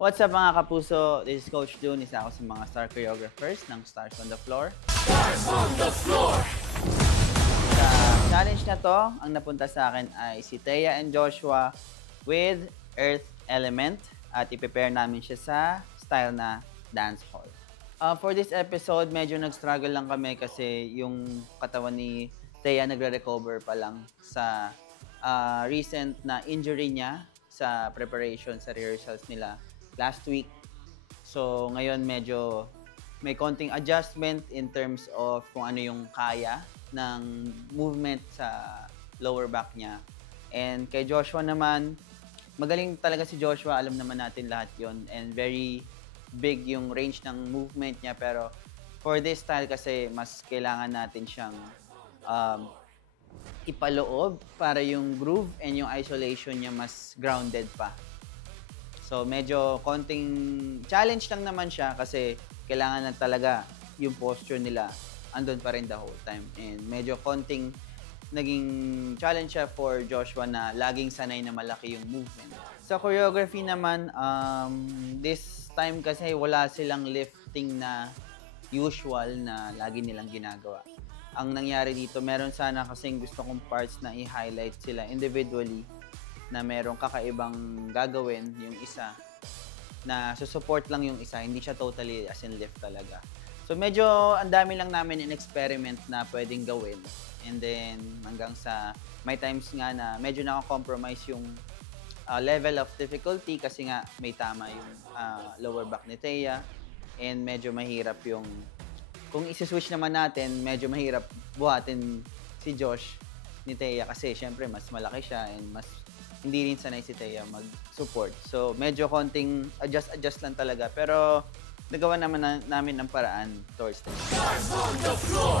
What's up mga kapuso? This is Coach June, isa ako sa mga star choreographers ng Stars on the Floor. Stars on the Floor! Sa challenge na to, ang napunta sa akin ay si Thea and Joshua with Earth Element at i-prepare namin siya sa style na dance hall. For this episode, medyo nag-struggle lang kami kasi yung katawan ni Thea nagre-recover pa lang sa recent na injury niya sa preparation, sa rehearsals nila last week. So ngayon medyo may konting adjustment in terms of kung ano yung kaya ng movement sa lower back niya. And kay Joshua naman, magaling talaga si Joshua, alam naman natin lahat yon, and very big yung range ng movement niya, pero for this style kasi mas kailangan natin siyang ipaloob para yung groove and yung isolation niya mas grounded pa. So medyo konting challenge lang naman siya kasi kailangan na talaga yung posture nila andun pa rin the whole time. And medyo konting naging challenge siya for Joshua na laging sanay na malaki yung movement. Sa choreography naman, this time kasi wala silang lifting na usual na lagi nilang ginagawa. Ang nangyari dito, meron sana kasing gusto kong parts na i-highlight sila individually na merong kakaibang gagawin yung isa na susupport lang yung isa, hindi siya totally as in lift talaga. So medyo ang dami lang namin in-experiment na pwedeng gawin, and then hanggang sa may times nga na medyo naka-compromise yung level of difficulty kasi nga may tama yung lower back ni Thea, and medyo mahirap yung kung isi-switch naman natin, medyo mahirap buhatin si Josh ni Thea kasi syempre mas malaki siya and mas hindi rin sanay si Thea mag-support. So medyo konting adjust lang talaga, pero nagawa naman namin ng paraan towards this. Stars on the Floor!